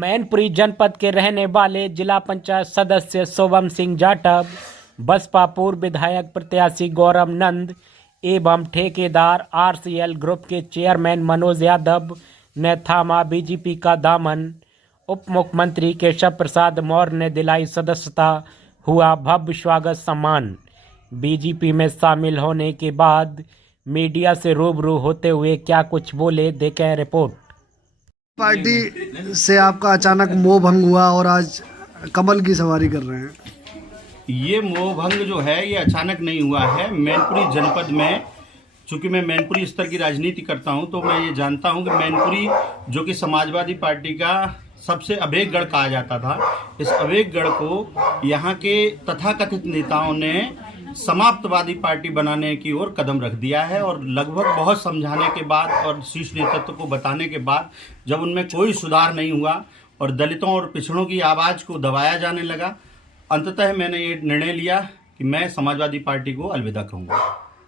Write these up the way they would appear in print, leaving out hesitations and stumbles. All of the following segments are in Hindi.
मैनपुरी जनपद के रहने वाले जिला पंचायत सदस्य शोभम सिंह जाटव, बसपा पूर्व विधायक प्रत्याशी गौरव नंद एवं ठेकेदार आरसीएल ग्रुप के चेयरमैन मनोज यादव ने थामा बीजेपी का दामन। उप मुख्यमंत्री केशव प्रसाद मौर्य ने दिलाई सदस्यता, हुआ भव्य स्वागत सम्मान। बीजेपी में शामिल होने के बाद मीडिया से रूबरू होते हुए क्या कुछ बोले, देखें रिपोर्ट। पार्टी से आपका अचानक मोह भंग हुआ और आज कमल की सवारी कर रहे हैं। ये मोह भंग जो है ये अचानक नहीं हुआ है। मैनपुरी जनपद में, चूंकि मैं मैनपुरी स्तर की राजनीति करता हूं, तो मैं ये जानता हूं कि मैनपुरी जो कि समाजवादी पार्टी का सबसे अभेग गढ़ कहा जाता था, इस अभेग गढ़ को यहाँ के तथाकथित नेताओं ने समाप्तवादी पार्टी बनाने की ओर कदम रख दिया है। और लगभग बहुत समझाने के बाद और शीर्ष नेतृत्व को बताने के बाद जब उनमें कोई सुधार नहीं हुआ और दलितों और पिछड़ों की आवाज़ को दबाया जाने लगा, अंततः मैंने ये निर्णय लिया कि मैं समाजवादी पार्टी को अलविदा कहूँगा।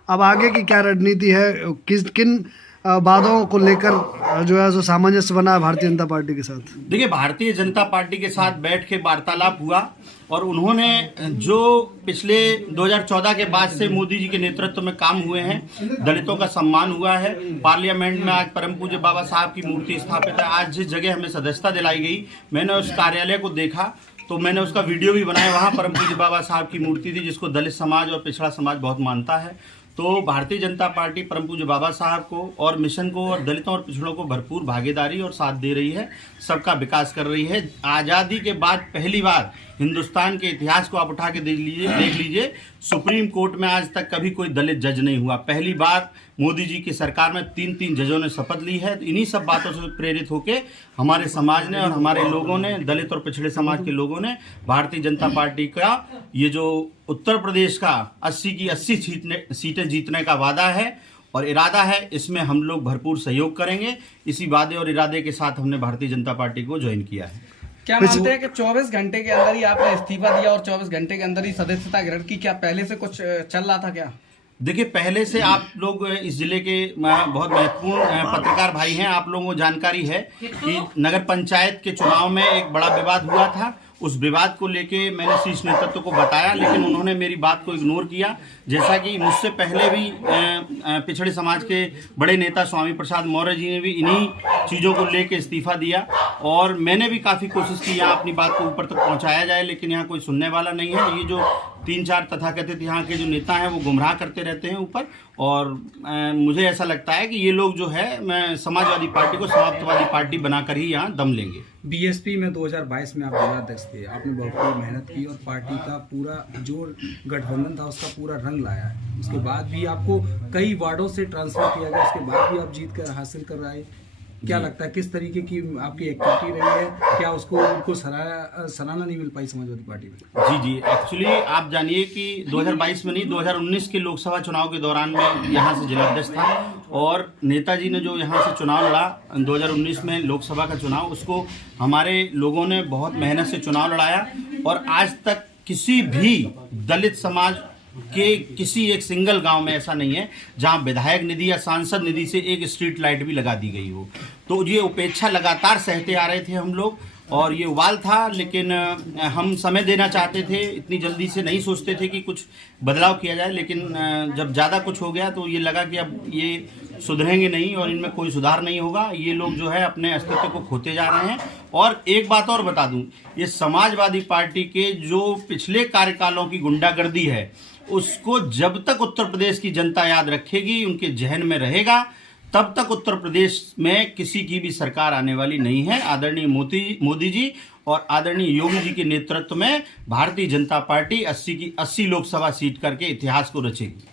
अब आगे की क्या रणनीति है, किन बातों को लेकर जो है जो सामंजस्य बना है भारतीय जनता पार्टी के साथ? देखिए, भारतीय जनता पार्टी के साथ बैठ के वार्तालाप हुआ और उन्होंने जो पिछले 2014 के बाद से मोदी जी के नेतृत्व में काम हुए हैं, दलितों का सम्मान हुआ है। पार्लियामेंट में आज परम पूज्य बाबा साहब की मूर्ति स्थापित है। आज जिस जगह हमें सदस्यता दिलाई गई, मैंने उस कार्यालय को देखा तो मैंने उसका वीडियो भी बनाया। वहाँ परम पूज्य बाबा साहब की मूर्ति थी, जिसको दलित समाज और पिछड़ा समाज बहुत मानता है। तो भारतीय जनता पार्टी परम पूज्य बाबा साहब को और मिशन को और दलितों और पिछड़ों को भरपूर भागीदारी और साथ दे रही है, सबका विकास कर रही है। आज़ादी के बाद पहली बार हिंदुस्तान के इतिहास को आप उठा के देख लीजिए, सुप्रीम कोर्ट में आज तक कभी कोई दलित जज नहीं हुआ। पहली बार मोदी जी की सरकार में 3 जजों ने शपथ ली है। तो इन्हीं सब बातों से प्रेरित होकर हमारे समाज ने और हमारे लोगों ने, दलित और पिछड़े समाज के लोगों ने, भारतीय जनता पार्टी का ये जो उत्तर प्रदेश का 80 की 80 सीटें जीतने का वादा है और इरादा है, इसमें हम लोग भरपूर सहयोग करेंगे। इसी वादे और इरादे के साथ हमने भारतीय जनता पार्टी को ज्वाइन किया है। क्या मानते हैं कि 24 घंटे के अंदर ही आपने इस्तीफा दिया और 24 घंटे के अंदर ही सदस्यता ग्रहण की? क्या पहले से कुछ चल रहा था क्या? देखिए, पहले से आप लोग इस जिले के बहुत महत्वपूर्ण पत्रकार भाई हैं, आप लोगों को जानकारी है कि नगर पंचायत के चुनाव में एक बड़ा विवाद हुआ था। उस विवाद को लेके मैंने शीर्ष नेतृत्व को बताया, लेकिन उन्होंने मेरी बात को इग्नोर किया। जैसा कि मुझसे पहले भी पिछड़े समाज के बड़े नेता स्वामी प्रसाद मौर्य जी ने भी इन्हीं चीज़ों को लेके इस्तीफा दिया और मैंने भी काफ़ी कोशिश की यहाँ अपनी बात को ऊपर तक पहुँचाया जाए, लेकिन यहाँ कोई सुनने वाला नहीं है। ये जो 3-4 तथाकथित यहाँ के जो नेता हैं वो गुमराह करते रहते हैं ऊपर, और मुझे ऐसा लगता है कि ये लोग जो है मैं समाजवादी पार्टी को समाप्तवादी पार्टी बनाकर ही यहाँ दम लेंगे। बीएसपी में 2022 में आप जिलाध्यक्ष थे, आपने बहुत मेहनत की और पार्टी का पूरा जो गठबंधन था उसका पूरा रंग लाया है। उसके बाद भी आपको कई वार्डों से ट्रांसफर किया गया, उसके बाद भी आप जीत कर हासिल कर रहे हैं। क्या लगता है किस तरीके की आपकी एक्टिविटी रही है? क्या उनको सराहना नहीं मिल पाई समाजवादी पार्टी में? जी, एक्चुअली आप जानिए कि 2022 में नहीं, 2019 के लोकसभा चुनाव के दौरान मैं यहाँ से जिलाध्यक्ष था और नेताजी ने जो यहाँ से चुनाव लड़ा 2019 में लोकसभा का चुनाव, उसको हमारे लोगों ने बहुत मेहनत से चुनाव लड़ाया और आज तक किसी भी दलित समाज के किसी एक सिंगल गांव में ऐसा नहीं है जहां विधायक निधि या सांसद निधि से एक स्ट्रीट लाइट भी लगा दी गई हो। तो ये उपेक्षा लगातार सहते आ रहे थे हम लोग और ये उबाल था, लेकिन हम समय देना चाहते थे, इतनी जल्दी से नहीं सोचते थे कि कुछ बदलाव किया जाए। लेकिन जब ज़्यादा कुछ हो गया तो ये लगा कि अब ये सुधरेंगे नहीं और इनमें कोई सुधार नहीं होगा। ये लोग जो है अपने अस्तित्व को खोते जा रहे हैं। और एक बात और बता दूं, ये समाजवादी पार्टी के जो पिछले कार्यकालों की गुंडागर्दी है, उसको जब तक उत्तर प्रदेश की जनता याद रखेगी, उनके जहन में रहेगा, तब तक उत्तर प्रदेश में किसी की भी सरकार आने वाली नहीं है। आदरणीय मोदी जी और आदरणीय योगी जी के नेतृत्व में भारतीय जनता पार्टी 80 की 80 लोकसभा सीट करके इतिहास को रचेगी।